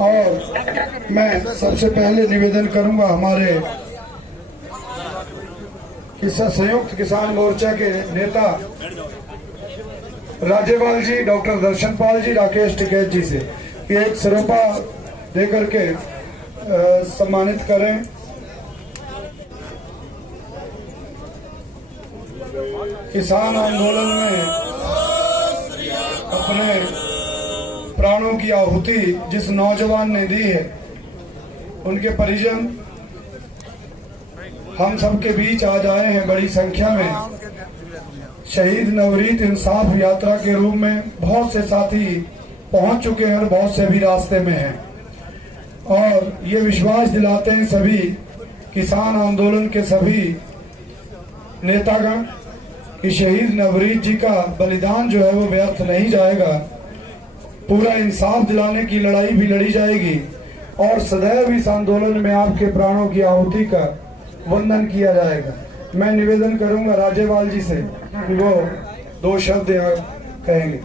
और मैं सबसे पहले निवेदन करूंगा हमारे संयुक्त किसान मोर्चा के नेता राज्यपाल जी, डॉक्टर दर्शनपाल जी, राकेश टिकैत जी से कि एक सरोपा देकर के सम्मानित करें। किसान आंदोलन में अपने प्राणों की आहुति जिस नौजवान ने दी है, उनके परिजन हम सबके बीच आज आए हैं बड़ी संख्या में। शहीद नवरीत इंसाफ यात्रा के रूप में बहुत से साथी पहुंच चुके हैं और बहुत से भी रास्ते में हैं, और ये विश्वास दिलाते हैं सभी किसान आंदोलन के सभी नेतागण कि शहीद नवरीत जी का बलिदान जो है वो व्यर्थ नहीं जाएगा। पूरा इंसाफ दिलाने की लड़ाई भी लड़ी जाएगी और सदैव इस आंदोलन में आपके प्राणों की आहुति का वंदन किया जाएगा। मैं निवेदन करूंगा राज्यपाल जी से कि वो 2 शब्द यहाँ कहेंगे।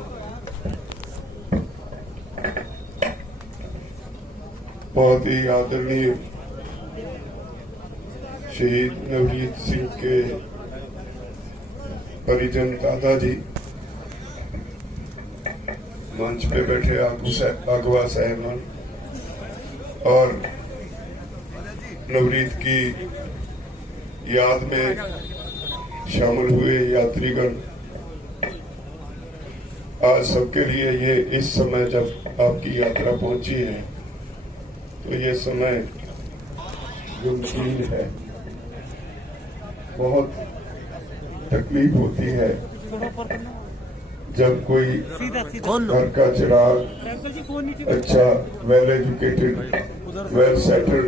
बहुत ही आदरणीय शहीद नवरीत सिंह के परिजन दादाजी, मंच पे बैठे अगवा साहबान और नवरीत की याद में शामिल हुए यात्रीगण, आज सबके लिए ये इस समय जब आपकी यात्रा पहुंची है तो ये समय गमगीन है। बहुत तकलीफ होती है जब कोई घर का चिराग अच्छा, वेल एजुकेटेड, वेल सेटल्ड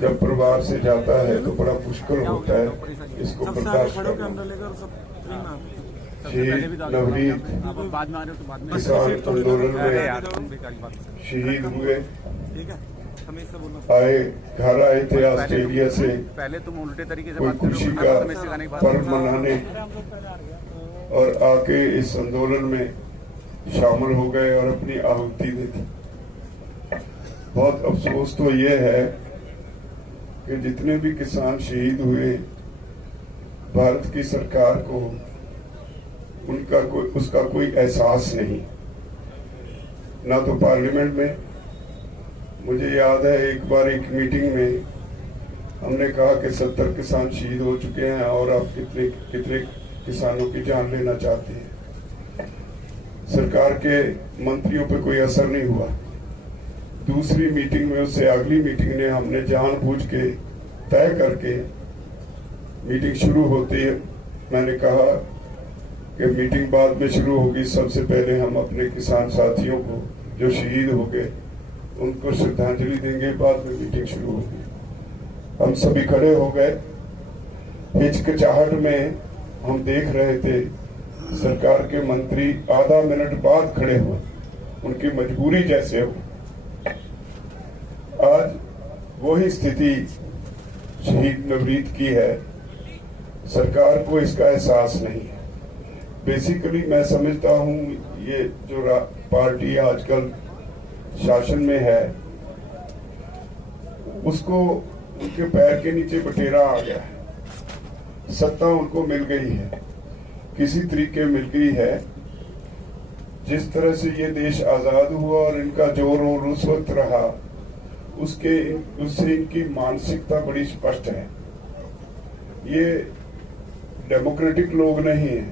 जब परिवार से जाता है तो बड़ा मुश्किल होता है इसको बर्दाश्त करना। शहीद नवरीत किसान आंदोलन में शहीद हुए, घर आए थे ऑस्ट्रेलिया से कोई खुशी का पर्व मनाने, और आके इस आंदोलन में शामिल हो गए और अपनी आहुति दे दी। बहुत अफसोस तो ये है कि जितने भी किसान शहीद हुए, भारत की सरकार को उसका कोई एहसास नहीं, ना तो पार्लियामेंट में। मुझे याद है एक बार एक मीटिंग में हमने कहा कि 70 किसान शहीद हो चुके हैं और आप कितने किसानों की जान लेना चाहते हैं। सरकार के मंत्रियों पे कोई असर नहीं हुआ। दूसरी मीटिंग में, उससे अगली मीटिंग ने हमने जानबूझ के तय करके मीटिंग शुरू होती है, मैंने कहा कि मीटिंग बाद में शुरू होगी, सबसे पहले हम अपने किसान साथियों को जो शहीद हो गए उनको श्रद्धांजलि देंगे, बाद में मीटिंग शुरू होगी। हम सभी खड़े हो गए। हिचकिचाहट में हम देख रहे थे सरकार के मंत्री आधा मिनट बाद खड़े हुए, उनकी मजबूरी जैसे हो। आज वही स्थिति शहीद नवरीत की है, सरकार को इसका एहसास नहीं है। बेसिकली मैं समझता हूं ये जो पार्टी आजकल शासन में है, उसको उनके पैर के नीचे बटेरा आ गया है। सत्ता उनको मिल गई है, किसी तरीके मिल गई है। जिस तरह से ये देश आजाद हुआ और इनका जोर और उस वक्त रहा, उससे इनकी मानसिकता बड़ी स्पष्ट है। ये डेमोक्रेटिक लोग नहीं है।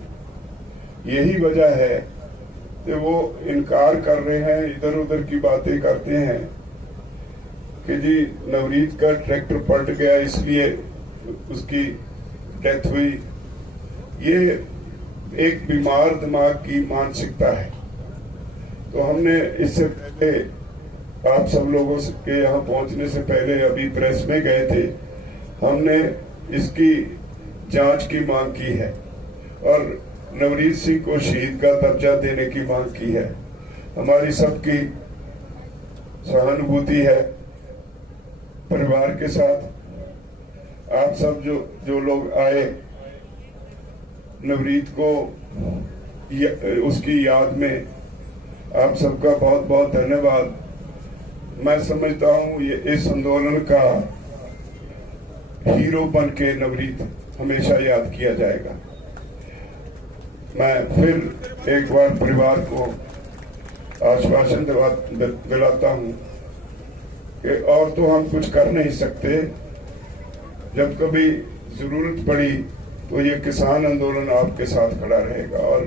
यही वजह है कि वो इनकार कर रहे हैं, इधर उधर की बातें करते हैं कि जी नवरीत का ट्रैक्टर पलट गया इसलिए उसकी डेथ हुई। ये एक बीमार दिमाग की मानसिकता है। तो हमने इससे पहले आप सब लोगों के यहाँ पहुंचने से पहले अभी प्रेस में गए थे, हमने इसकी जांच की मांग की है और नवरीत सिंह को शहीद का दर्जा देने की मांग की है। हमारी सबकी सहानुभूति है परिवार के साथ। आप सब जो लोग आए, नवरीत को उसकी याद में आप सबका बहुत बहुत धन्यवाद। मैं समझता हूं ये इस आंदोलन का हीरो बन के नवरीत हमेशा याद किया जाएगा। मैं फिर एक बार परिवार को आश्वासन दिलाता हूं कि और तो हम कुछ कर नहीं सकते, जब कभी जरूरत पड़ी तो ये किसान आंदोलन आपके साथ खड़ा रहेगा और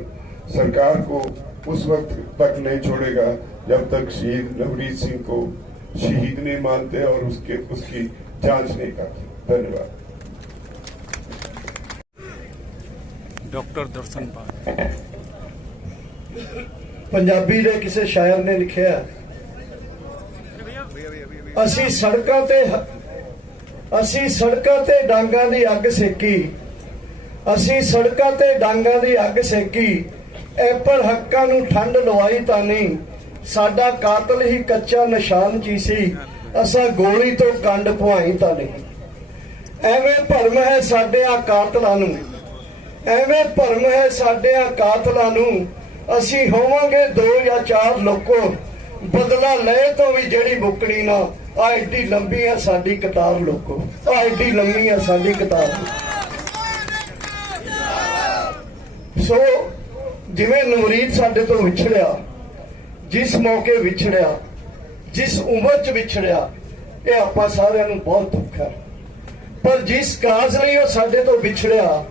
सरकार को उस वक्त तक नहीं छोड़ेगा जब तक शहीद नवरीत सिंह को शहीद नहीं मानते और उसकी जांच नहीं करते। धन्यवाद। डॉक्टर दर्शनपाल। पंजाबी ਦੇ ਕਿਸੇ ਸ਼ਾਇਰ ਨੇ ਲਿਖਿਆ, ਅਸੀਂ ਸੜਕਾਂ ਤੇ ਡਾਂਗਾਂ ਦੀ ਅੱਗ ਸੇਕੀ, ਅਸੀਂ ਸੜਕਾਂ ਤੇ ਡਾਂਗਾਂ ਦੀ ਅੱਗ ਸੇਕੀ, ਐਪਰ ਹੱਕਾਂ ਨੂੰ ਠੰਡ ਲਵਾਈ ਤਾਂ ਨਹੀਂ, ਸਾਡਾ ਕਾਤਲ ਹੀ ਕੱਚਾ ਨਿਸ਼ਾਨ ਚ ਸੀ, ਅਸਾਂ ਗੋਲੀ ਤੋਂ ਕੰਡ ਪਵਾਈ ਤਾਂ ਨਹੀਂ। ਐਵੇਂ ਭਰਮ ਹੈ ਸਾਡਿਆਂ ਕਾਤਲਾਂ ਨੂੰ, ਐਵੇਂ ਭਰਮ ਹੈ ਸਾਡਿਆਂ ਕਾਤਲਾਂ ਨੂੰ, ਅਸੀਂ ਹੋਵਾਂਗੇ 2 ਜਾਂ 4 ਲੋਕੋ, ਬਦਲਾ ਲੈ ਤੋਂ ਵੀ ਜਿਹੜੀ ਮੁੱਕਣੀ ਨਾ, ਆ ਏਡੀ ਲੰਬੀ ਆ ਸਾਡੀ ਕਤਾਰ ਲੋਕੋ, ਆ ਏਡੀ ਲੰਮੀ ਆ ਸਾਡੀ ਕਤਾਰ। ਸੋ ਜਿਵੇਂ ਨਵਰੀਤ ਸਾਡੇ ਤੋਂ ਵਿਛੜਿਆ, ਜਿਸ ਮੌਕੇ ਵਿਛੜਿਆ, ਜਿਸ ਉਮਰ 'ਚ ਵਿਛੜਿਆ, ਇਹ ਆਪਾਂ ਸਾਰਿਆਂ ਨੂੰ ਬਹੁਤ ਦੁੱਖ ਹੈ। ਪਰ ਜਿਸ ਕਾਜ਼ ਲਈ ਉਹ ਸਾਡੇ ਤੋਂ ਵਿਛੜਿਆ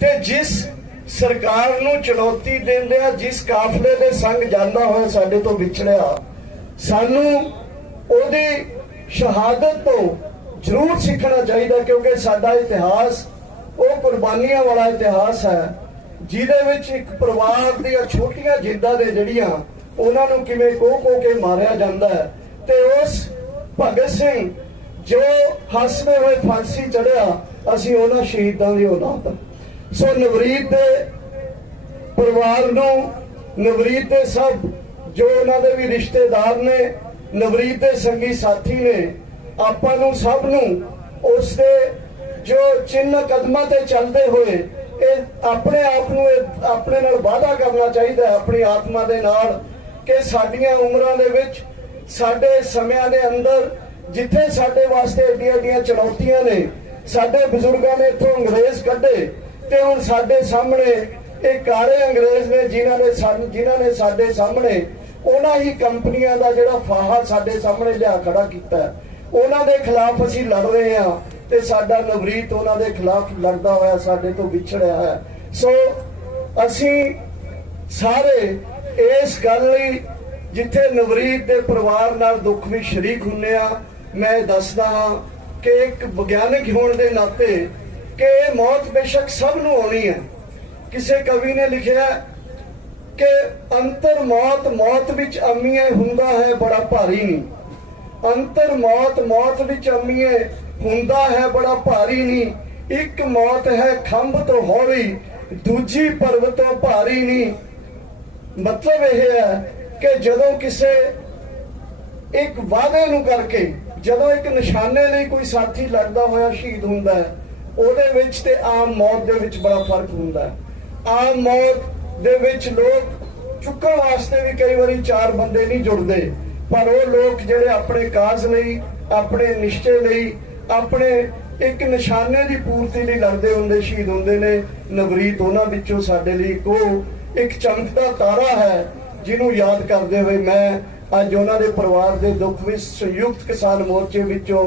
ਤੇ ਜਿਸ ਸਰਕਾਰ ਨੂੰ ਚੁਣੌਤੀ ਦਿੰਦਿਆਂ ਜਿਸ ਕਾਫਲੇ ਦੇ ਸੰਗ ਜਾਂਦਾ ਹੋਇਆ ਸਾਡੇ ਤੋਂ ਵਿਛੜਿਆ, ਸਾਨੂੰ ਉਹਦੀ ਸ਼ਹਾਦਤ ਤੋਂ ਜ਼ਰੂਰ ਸਿੱਖਣਾ ਚਾਹੀਦਾ, ਕਿਉਂਕਿ ਸਾਡਾ ਇਤਿਹਾਸ ਉਹ ਕੁਰਬਾਨੀਆਂ ਵਾਲਾ ਇਤਿਹਾਸ ਹੈ ਜਿਹਦੇ ਵਿੱਚ ਇੱਕ ਪਰਿਵਾਰ ਦੀਆਂ ਛੋਟੀਆਂ ਜਿੰਦਾਂ ਦੇ ਜਿਹੜੀਆਂ ਉਹਨਾਂ ਨੂੰ ਕਿਵੇਂ ਕੋਹ ਕੇ ਮਾਰਿਆ ਜਾਂਦਾ ਹੈ, ਤੇ ਉਸ ਭਗਤ ਸਿੰਘ ਜੋ ਹੱਸਦੇ ਹੋਏ ਫਾਂਸੀ ਚੜਿਆ, ਅਸੀਂ ਉਹਨਾਂ ਸ਼ਹੀਦਾਂ ਦੀ ਔਲਾਦ। ਸੋ ਨਵਰੀਤ ਦੇ ਪਰਿਵਾਰ ਨੂੰ, ਨਵਰੀਤ ਦੇ ਸਭ ਜੋ ਉਹਨਾਂ ਦੇ ਵੀ ਰਿਸ਼ਤੇਦਾਰ ਨੇ, ਨਵਰੀਤ ਦੇ ਸੰਗੀ ਸਾਥੀ ਨੇ, ਆਪਾਂ ਨੂੰ ਸਭ ਨੂੰ ਉਸ ਦੇ ਜੋ ਚਿੰਨ੍ਹ ਕਦਮਾਂ ਤੇ ਚੱਲਦੇ ਹੋਏ ਇਹ ਆਪਣੇ ਆਪ ਨੂੰ ਆਪਣੇ ਨਾਲ ਵਾਅਦਾ ਕਰਨਾ ਚਾਹੀਦਾ ਹੈ, ਆਪਣੀ ਆਤਮਾ ਦੇ ਨਾਲ, ਕਿ ਸਾਡੀਆਂ ਉਮਰਾਂ ਦੇ ਵਿੱਚ, ਸਾਡੇ ਸਮਿਆਂ ਦੇ ਅੰਦਰ, ਜਿੱਥੇ ਸਾਡੇ ਵਾਸਤੇ ਏਡੀਆਂ ਏਡੀਆਂ ਚੁਣੌਤੀਆਂ ਨੇ, ਸਾਡੇ ਬਜ਼ੁਰਗਾਂ ਨੇ ਇੱਥੋਂ ਅੰਗਰੇਜ਼ ਕੱਢੇ ਤੇ ਹੁਣ ਸਾਡੇ ਸਾਹਮਣੇ ਇਹ ਕਾਲੇ ਅੰਗਰੇਜ਼ ਨੇ ਜਿਨ੍ਹਾਂ ਨੇ ਸਾਡੇ ਸਾਹਮਣੇ ਉਹਨਾਂ ਹੀ ਕੰਪਨੀਆਂ ਦਾ ਜਿਹੜਾ ਫਾਹਾ ਸਾਡੇ ਸਾਹਮਣੇ ਲਿਆ ਖੜਾ ਕੀਤਾ, ਉਹਨਾਂ ਦੇ ਖਿਲਾਫ ਅਸੀਂ ਲੜ ਰਹੇ ਹਾਂ ਤੇ ਸਾਡਾ ਨਵਰੀਤ ਉਹਨਾਂ ਦੇ ਖਿਲਾਫ ਲੜਦਾ ਹੋਇਆ ਸਾਡੇ ਤੋਂ ਵਿਛੜਿਆ ਹੈ। ਸੋ ਅਸੀਂ ਸਾਰੇ ਇਸ ਗੱਲ ਲਈ ਜਿੱਥੇ ਨਵਰੀਤ ਦੇ ਪਰਿਵਾਰ ਨਾਲ ਦੁੱਖ ਵੀ ਸ਼ਰੀਕ ਹੁੰਦੇ ਆ, ਮੈਂ ਦੱਸਦਾ ਹਾਂ ਕਿ ਇੱਕ ਵਿਗਿਆਨਕ ਹੋਣ ਦੇ ਨਾਤੇ ਕਿ ਇਹ ਮੌਤ ਬੇਸ਼ੱਕ ਸਭ ਨੂੰ ਆਉਣੀ ਹੈ। ਕਿਸੇ ਕਵੀ ਨੇ ਲਿਖਿਆ ਕਿ ਅੰਤਰ ਮੌਤ ਵਿੱਚ ਅੰਮੀਏ ਹੁੰਦਾ ਹੈ ਬੜਾ ਭਾਰੀ ਨਹੀਂ, ਅੰਤਰ ਮੌਤ ਵਿੱਚ ਅੰਮੀਏ ਹੁੰਦਾ ਹੈ ਬੜਾ ਭਾਰੀ ਨਹੀਂ, ਇੱਕ ਮੌਤ ਹੈ ਖੰਭ ਤੋਂ ਹੌਲੀ, ਦੂਜੀ ਪਰਵਤ ਤੋਂ ਭਾਰੀ ਨਹੀਂ। ਮਤਲਬ ਇਹ ਹੈ ਕਿ ਜਦੋਂ ਕਿਸੇ ਇੱਕ ਵਾਅਦੇ ਨੂੰ ਕਰਕੇ, ਜਦੋਂ ਇੱਕ ਨਿਸ਼ਾਨੇ ਲਈ ਕੋਈ ਸਾਥੀ ਲੜਦਾ ਹੋਇਆ ਸ਼ਹੀਦ ਹੁੰਦਾ ਹੈ, ਉਹਦੇ ਵਿੱਚ ਤੇ ਆਮ ਮੌਤ ਦੇ ਵਿੱਚ ਬੜਾ ਫਰਕ ਹੁੰਦਾ ਹੈ। ਆਮ ਮੌਤ ਦੇ ਵਿੱਚ ਲੋਕ ਚੁੱਕਣ ਵਾਸਤੇ ਵੀ ਕਈ ਵਾਰੀ 4 ਬੰਦੇ ਨਹੀਂ ਜੁੜਦੇ, ਪਰ ਉਹ ਲੋਕ ਜਿਹੜੇ ਆਪਣੇ ਕਾਜ਼ ਲਈ, ਆਪਣੇ ਨਿਸ਼ਚੇ ਲਈ, ਆਪਣੇ ਇੱਕ ਨਿਸ਼ਾਨੇ ਦੀ ਪੂਰਤੀ ਲਈ ਲੜਦੇ ਹੁੰਦੇ, ਸ਼ਹੀਦ ਹੁੰਦੇ ਨੇ। ਨਵਰੀਤ ਉਹਨਾਂ ਵਿੱਚੋਂ ਸਾਡੇ ਲਈ ਇੱਕ ਚਮਕਦਾ ਤਾਰਾ ਹੈ, ਜਿਹਨੂੰ ਯਾਦ ਕਰਦੇ ਹੋਏ ਮੈਂ ਅੱਜ ਉਹਨਾਂ ਦੇ ਪਰਿਵਾਰ ਦੇ ਦੁੱਖ ਵਿੱਚ ਸੰਯੁਕਤ ਕਿਸਾਨ ਮੋਰਚੇ ਵਿੱਚੋਂ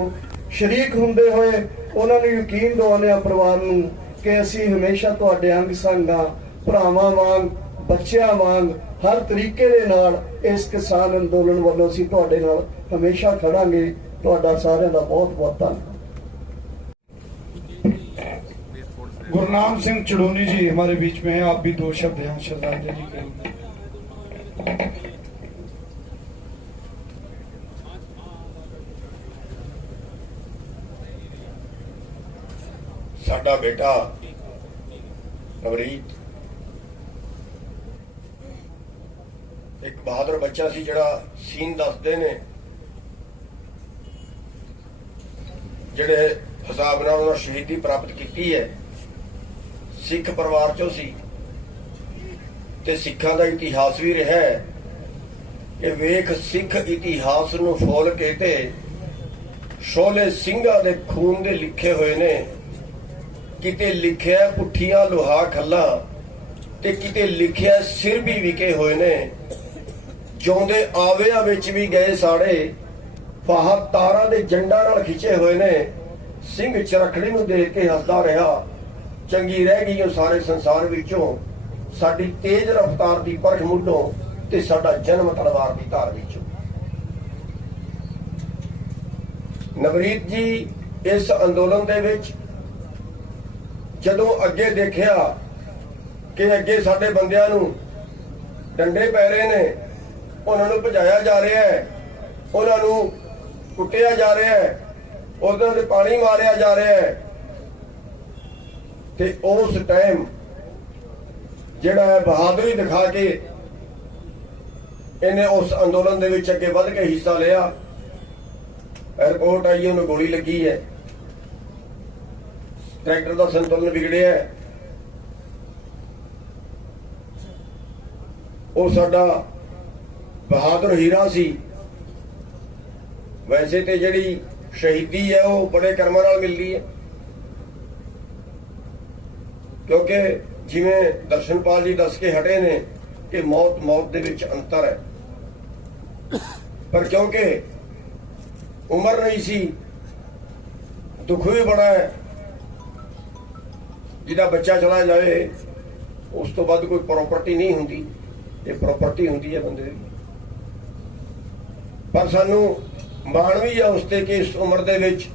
ਸ਼ਰੀਕ ਹੁੰਦੇ ਹੋਏ ਉਹਨਾਂ ਨੂੰ ਯਕੀਨ ਦਿਵਾਉਂਦੇ ਹਾਂ ਪਰਿਵਾਰ ਨੂੰ ਕਿ ਅਸੀਂ ਹਮੇਸ਼ਾ ਤੁਹਾਡੇ ਅੰਗ ਸੰਗ ਹਾਂ, ਭਰਾਵਾਂ ਵਾਂਗ, ਬੱਚਿਆਂ ਵਾਂਗ, ਹਰ ਤਰੀਕੇ ਦੇ ਨਾਲ ਇਸ ਕਿਸਾਨ ਅੰਦੋਲਨ ਵੱਲੋਂ ਅਸੀਂ ਤੁਹਾਡੇ ਨਾਲ ਹਮੇਸ਼ਾ ਖੜਾਂਗੇ। ਤੁਹਾਡਾ ਸਾਰਿਆਂ ਦਾ ਬਹੁਤ ਬਹੁਤ ਧੰਨਵਾਦ। गुरनाम सिंह चड़ोनी जी हमारे बीच में है, आप भी 2 शब्द हैं श्रद्धांजलि के। साडा बेटा नवरीत एक बहादुर बच्चा सी, जिहड़ा सीन दसदे ने, जिहड़े हिसाब नाल उन्हां शहीदी प्राप्त कीती है, सिख परिवार चों सी ते सिखां दा इतिहास भी रहा है। ਕਿ ਵੇਖ ਸਿੱਖ ਇਤਿਹਾਸ ਨੂੰ ਫੋਲ ਕੇ ਤੇ ਸ਼ੋਲੇ ਸਿੰਘਾਂ ਦੇ ਖੂਨ ਦੇ ਲਿਖੇ ਹੋਏ ਨੇ। ਕਿਤੇ ਲਿਖਿਆ ਪੁੱਠੀਆਂ ਲੋਹਾ ਖੱਲਾ ਤੇ ਕਿਤੇ ਲਿਖਿਆ ਸਿਰ ਵੀ ਵਿਕੇ ਹੋਏ ਨੇ। ਜਿਉਂਦੇ ਆਵਿਆਂ ਵਿੱਚ ਵੀ ਗਏ ਸਾੜੇ, ਫਾਹਾ ਤਾਰਾਂ ਦੇ ਜੰਡਾਂ ਨਾਲ ਖਿੱਚੇ ਹੋਏ ਨੇ। ਸਿੰਘ ਚਰਖੜੀ ਨੂੰ ਦੇਖ ਕੇ ਹੱਸਦਾ ਰਿਹਾ, ਚੰਗੀ ਰਹਿ ਗਈ ਉਹ ਸਾਰੇ ਸੰਸਾਰ ਵਿੱਚੋਂ, ਸਾਡੀ ਤੇਜ਼ ਰਫ਼ਤਾਰ ਦੀ ਪਰਖ ਮੁੱਢੋਂ ਤੇ ਸਾਡਾ ਜਨਮ ਤਲਵਾਰ ਦੀ ਧਾਰ ਵਿੱਚੋਂ। ਨਵਰੀਤ ਜੀ ਇਸ ਅੰਦੋਲਨ ਦੇ ਵਿੱਚ ਜਦੋਂ ਅੱਗੇ ਦੇਖਿਆ ਕਿ ਅੱਗੇ ਸਾਡੇ ਬੰਦਿਆਂ ਨੂੰ ਡੰਡੇ ਪੈ ਰਹੇ ਨੇ, ਉਹਨਾਂ ਨੂੰ ਭਜਾਇਆ ਜਾ ਰਿਹਾ ਹੈ, ਉਹਨਾਂ ਨੂੰ ਕੁੱਟਿਆ ਜਾ ਰਿਹਾ ਹੈ, ਉਹਨਾਂ ਦੇ ਪਾਣੀ ਮਾਰਿਆ ਜਾ ਰਿਹਾ ਹੈ, ਤੇ ਉਸ ਟਾਈਮ ਜਿਹੜਾ ਹੈ ਬਹਾਦਰੀ ਦਿਖਾ ਕੇ ਇਹਨੇ ਉਸ ਅੰਦੋਲਨ ਦੇ ਵਿੱਚ ਅੱਗੇ ਵੱਧ ਕੇ ਹਿੱਸਾ ਲਿਆ। ਰਿਪੋਰਟ ਆਈ, ਉਹਨੂੰ ਗੋਲੀ ਲੱਗੀ ਹੈ, ਟਰੈਕਟਰ ਦਾ ਸੰਤੁਲਨ ਵਿਗੜਿਆ ਹੈ। ਉਹ ਸਾਡਾ ਬਹਾਦਰ ਹੀਰਾ ਸੀ। ਵੈਸੇ ਤੇ ਜਿਹੜੀ ਸ਼ਹੀਦੀ ਹੈ ਉਹ ਬੜੇ ਕਰਮਾਂ ਨਾਲ ਮਿਲਦੀ ਹੈ, ਕਿਉਂਕਿ ਜਿਵੇਂ ਦਰਸ਼ਨਪਾਲ ਜੀ ਦੱਸ ਕੇ ਹਟੇ ਨੇ ਕਿ ਮੌਤ ਦੇ ਵਿੱਚ ਅੰਤਰ ਹੈ, ਪਰ ਕਿਉਂਕਿ ਉਮਰ ਨਹੀਂ ਸੀ, ਦੁੱਖ ਵੀ ਬੜਾ ਹੈ। ਜਿਹਦਾ ਬੱਚਾ ਚਲਾ ਜਾਵੇ ਉਸ ਤੋਂ ਬਾਅਦ ਕੋਈ ਪ੍ਰਾਪਰਟੀ ਨਹੀਂ ਹੁੰਦੀ, ਇਹ ਪ੍ਰਾਪਰਟੀ ਹੁੰਦੀ ਹੈ ਬੰਦੇ ਦੀ। ਪਰ ਸਾਨੂੰ ਮਾਣ ਵੀ ਹੈ ਉਸ ਤੇ ਕਿ ਇਸ ਉਮਰ ਦੇ ਵਿੱਚ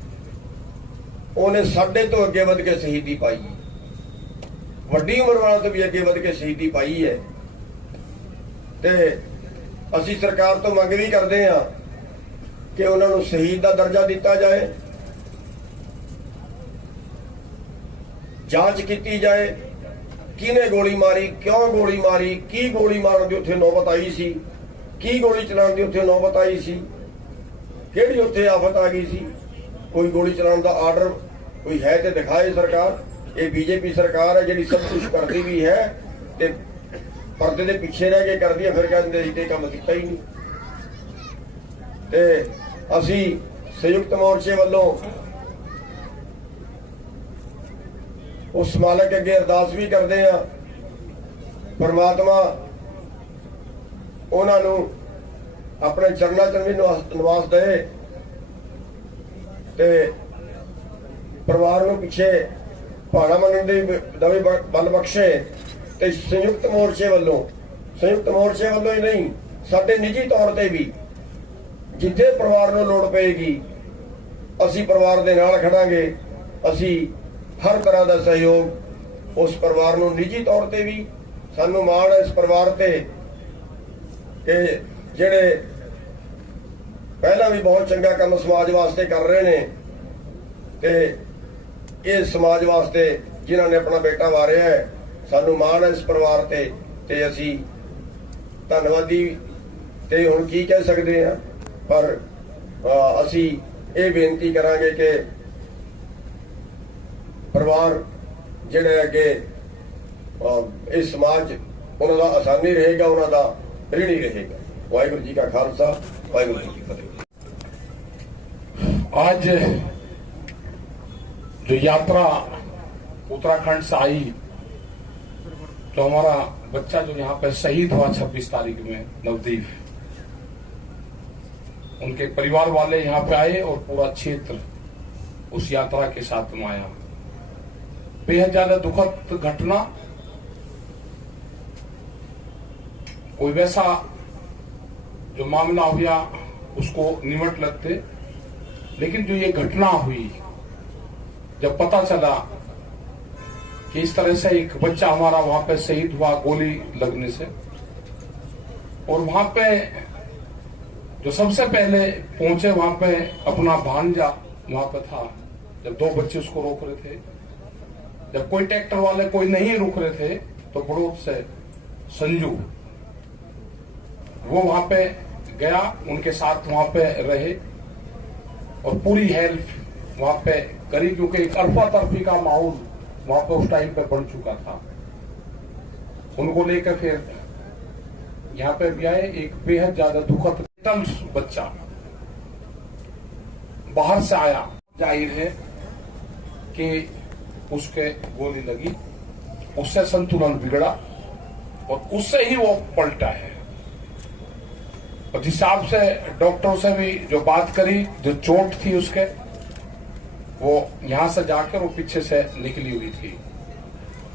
ਉਹਨੇ ਸਾਡੇ ਤੋਂ ਅੱਗੇ ਵੱਧ ਕੇ ਸ਼ਹੀਦੀ ਪਾਈ, ਵੱਡੀ ਉਮਰ ਵਾਲਾ ਤੋਂ ਵੀ ਅੱਗੇ ਵੱਧ ਕੇ ਸ਼ਹੀਦੀ ਪਾਈ ਹੈ। ਤੇ ਅਸੀਂ ਸਰਕਾਰ ਤੋਂ ਮੰਗ ਵੀ ਕਰਦੇ ਹਾਂ ਕਿ ਉਹਨਾਂ ਨੂੰ ਸ਼ਹੀਦ ਦਾ ਦਰਜਾ ਦਿੱਤਾ ਜਾਏ, ਜਾਂਚ ਕੀਤੀ ਜਾਏ ਕਿਹਨੇ ਗੋਲੀ ਮਾਰੀ, ਕਿਉਂ ਗੋਲੀ ਮਾਰੀ, ਕੀ ਗੋਲੀ ਮਾਰਨ ਦੀ ਉੱਥੇ ਨੌਬਤ ਆਈ ਸੀ, ਕੀ ਗੋਲੀ ਚਲਾਉਣ ਦੀ ਉੱਥੇ ਨੌਬਤ ਆਈ ਸੀ, ਕਿਹੜੀ ਉੱਥੇ ਆਫਤ ਆ ਗਈ ਸੀ। ਕੋਈ ਗੋਲੀ ਚਲਾਉਣ ਦਾ ਆਰਡਰ ਕੋਈ ਹੈ ਤੇ ਦਿਖਾਏ ਸਰਕਾਰ। ਇਹ ਬੀਜੇਪੀ ਸਰਕਾਰ ਹੈ ਜਿਹੜੀ ਸਭ ਕੁਝ ਕਰਦੀ ਵੀ ਹੈ ਤੇ ਪਰਦੇ ਦੇ ਪਿੱਛੇ ਰਹਿ ਕੇ ਕਰਦੀ ਹੈ, ਫਿਰ ਕਹਿੰਦੇ ਅਸੀਂ ਤੇ ਕੰਮ ਕੀਤਾ ਹੀ ਨਹੀਂ। ਤੇ ਅਸੀਂ ਸੰਯੁਕਤ ਮੋਰਚੇ ਵੱਲੋਂ ਉਸ ਮਾਲਕ ਅੱਗੇ ਅਰਦਾਸ ਵੀ ਕਰਦੇ ਆ, ਪਰਮਾਤਮਾ ਉਹਨਾਂ ਨੂੰ ਆਪਣੇ ਚਰਨਾਂ 'ਚ ਵੀ ਨਿਵਾਸ ਦੇ ਤੇ ਪਰਿਵਾਰ ਨੂੰ ਪਿੱਛੇ ਭਾਣਾ ਮੰਨਣ ਦੀ ਦਵੇ ਬਲ ਬਖਸ਼ੇ। ਤੇ ਸੰਯੁਕਤ ਮੋਰਚੇ ਵੱਲੋਂ ਹੀ ਨਹੀਂ, ਸਾਡੇ ਨਿੱਜੀ ਤੌਰ ਤੇ ਵੀ ਜਿੱਥੇ ਪਰਿਵਾਰ ਨੂੰ ਲੋੜ ਪਏਗੀ ਅਸੀਂ ਪਰਿਵਾਰ ਦੇ ਨਾਲ ਖੜਾਂਗੇ। ਅਸੀਂ ਹਰ ਤਰ੍ਹਾਂ ਦਾ ਸਹਿਯੋਗ ਉਸ ਪਰਿਵਾਰ ਨੂੰ ਨਿੱਜੀ ਤੌਰ ਤੇ ਵੀ, ਸਾਨੂੰ ਮਾਣ ਹੈ ਇਸ ਪਰਿਵਾਰ ਤੇ ਕਿ ਜਿਹੜੇ ਪਹਿਲਾਂ ਵੀ ਬਹੁਤ ਚੰਗਾ ਕੰਮ ਸਮਾਜ ਵਾਸਤੇ ਕਰ ਰਹੇ ਨੇ ਤੇ ਇਹ ਸਮਾਜ ਵਾਸਤੇ ਜਿਨ੍ਹਾਂ ਨੇ ਆਪਣਾ ਬੇਟਾ ਵਾਰਿਆ ਹੈ, ਸਾਨੂੰ ਮਾਣ ਹੈ ਇਸ ਪਰਿਵਾਰ ਤੇ ਅਸੀਂ ਧੰਨਵਾਦੀ ਤੇ ਹੁਣ ਕੀ ਕਹਿ ਸਕਦੇ ਹਾਂ। ਪਰ ਅਸੀਂ ਇਹ ਬੇਨਤੀ ਕਰਾਂਗੇ ਕਿ ਪਰਿਵਾਰ ਜਿਹੜੇ ਅੱਗੇ ਇਸ ਸਮਾਜ ਉਹਨਾਂ ਦਾ ਆਸਾਨੀ ਰਹੇਗਾ, ਉਹਨਾਂ ਦਾ ऋणी रहेगा। वाहिगुरु जी का खालसा, वाहिगुरु जी की फतेह। आज जो यात्रा उत्तराखंड से आई, तो हमारा बच्चा जो यहाँ पे शहीद हुआ 26 तारीख में, नवदीप, उनके परिवार वाले यहाँ पे आए और पूरा क्षेत्र उस यात्रा के साथ में आया। बेहद ज्यादा दुखद घटना, कोई वैसा जो मामला हुआ उसको निमट लगते, लेकिन जो ये घटना हुई, जब पता चला कि इस तरह से एक बच्चा हमारा वहां पे शहीद हुआ गोली लगने से, और वहां पे जो सबसे पहले पहुंचे वहां पे अपना भांजा वहां पे था, जब दो बच्चे उसको रोक रहे थे, जब कोई ट्रैक्टर वाले कोई नहीं रुक रहे थे तो बड़ोद से संजू वो वहां पे गया, उनके साथ वहां पे रहे और पूरी हेल्प वहां पे करी, क्योंकि एक अरफा तरफी का माहौल वहां पे उस टाइम पे बन चुका था। उनको लेकर फिर यहाँ पे भी आए, एक बेहद ज्यादा दुखद बच्चा बाहर से आया, जाहिर है कि उसके गोली लगी, उससे संतुलन बिगड़ा और उससे ही वो पलटा है। और जिस हिसाब से डॉक्टरों से भी जो बात करी, जो चोट थी उसके, वो यहां से जाकर वो पीछे से निकली हुई थी,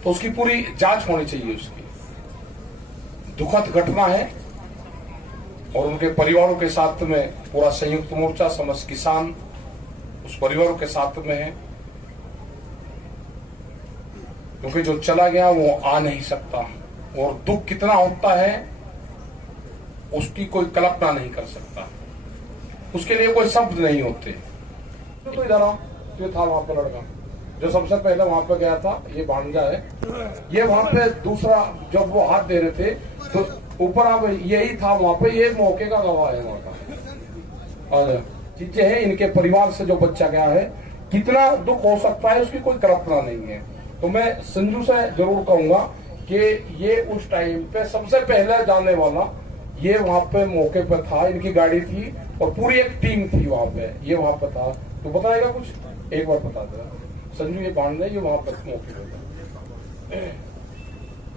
तो उसकी पूरी जांच होनी चाहिए। उसकी दुखद घटना है और उनके परिवारों के साथ में पूरा संयुक्त मोर्चा, समस्त किसान उस परिवारों के साथ में है, क्योंकि जो चला गया वो आ नहीं सकता और दुख कितना होता है उसकी कोई कल्पना नहीं कर सकता, उसके लिए कोई शब्द नहीं होते। तो इधर आओ, जो था वहां पे लड़का जो सबसे पहले वहां पे गया था, ये भांजा है, ये वहां पे दूसरा जब वो हाथ दे रहे थे तो ऊपर अब यही था वहां पे, ये मौके का गवाह है वहां का। और चीजें हैं, इनके परिवार से जो बच्चा गया है, कितना दुख हो सकता है उसकी कोई कल्पना नहीं है। तो मैं संजू से जरूर कहूंगा कि ये उस टाइम पे सबसे पहले जाने वाला, ये वहां पे मौके पे था, इनकी गाड़ी थी और पूरी एक टीम थी वहां पे, ये वहां पे था। तो बताएगा कुछ, एक बार बता दे संजू, ये पांडे ये वहां पे मौके पे।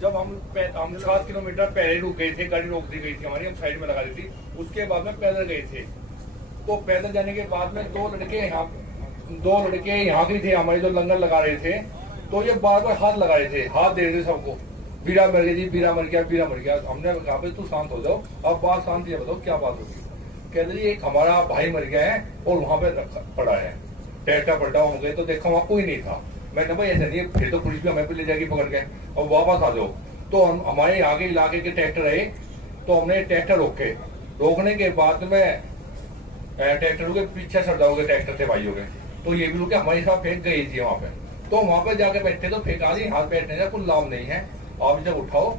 जब हम 7 किलोमीटर पहले रुक गए थे, गाड़ी रोक दी गई थी हमारी, हम साइड में लगा दी थी, उसके बाद में पैदल गए थे। तो पैदल जाने के बाद में दो लड़के यहाँ के थे हमारे, जो लंगर लगा रहे थे, तो ये बार बार हाथ लगा रहे थे, हाथ दे रहे थे सबको, बीरा मर गया जी, बीरा मर गया, बीरा मर गया। हमने कहा भाई तू शांत हो जाओ, अब बात शांति है, बताओ क्या बात होगी। कहते जी एक हमारा भाई मर गया है और वहां पे पड़ा है, टैटा पलटा हो गए, तो देखा वहां कोई नहीं था। मैंने भाई ऐसा नहीं है, फिर तो पुलिस भी हमें भी ले जाएगी पकड़ के और वापस आ जाओ। तो हम हमारे आगे इलाके के ट्रैक्टर है, तो हमने ट्रैक्टर रोकने के बाद में ट्रैक्टर के पीछे सर जाओगे, ट्रैक्टर थे भाई हो गए, तो ये भी लोग हमारे साथ फेंक गई थी वहां पे। तो वहां पे जाके बैठे तो फेंका दी, हाथ बैठने का कोई लाभ नहीं है, आप जब उठाओ।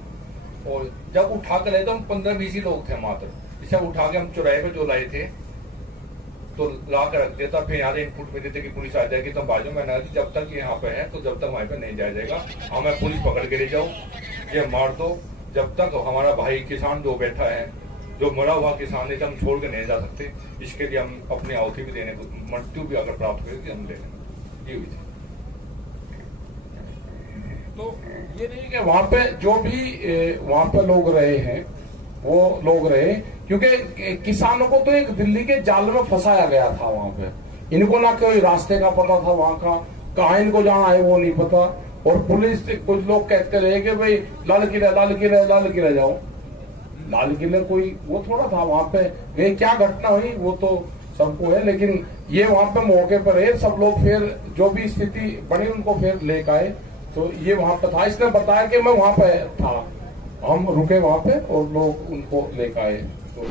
और जब उठा कर लाए तो हम 15-20 ही लोग थे मात्र, इसे उठा के हम चौराहे पे जो लाए थे तो ला कर रख दिया था। फिर यहाँ से इनपुट मिले थे कि पुलिस आ जाएगी, तुम बाजू में ना, जब तक ये यहाँ पे है तो जब तक वहां पे नहीं जाया जाएगा, हमें पुलिस पकड़ के ले जाओ, ये मार दो, जब तक हमारा भाई किसान जो बैठा है, जो मरा हुआ किसान है, हम छोड़ के नहीं जा सकते। इसके लिए हम अपनी आहुति भी देने को, मृत्यु भी अगर प्राप्त करेगी हम ले लेंगे। ये हुई थी। तो ये नहीं कि वहां पे जो भी वहां पे लोग रहे हैं वो लोग रहे, क्योंकि किसानों को तो एक दिल्ली के जाल में फंसाया गया था वहां पे। इनको ना कोई रास्ते का पता था, वहां का कहाँ इनको जाना है वो नहीं पता। और पुलिस कुछ लोग कहते रहे कि भाई लाल किले जाओ, लाल किले कोई वो थोड़ा था वहां पे, वे क्या घटना हुई वो तो सबको है, लेकिन ये वहां पे मौके पर है, सब लोग फिर जो भी स्थिति बनी उनको फिर लेकर आए। तो ये वहां पे था, इसने बताया कि मैं वहां पे था, हम रुके वहां पे और लोग उनको लेकर आए। तो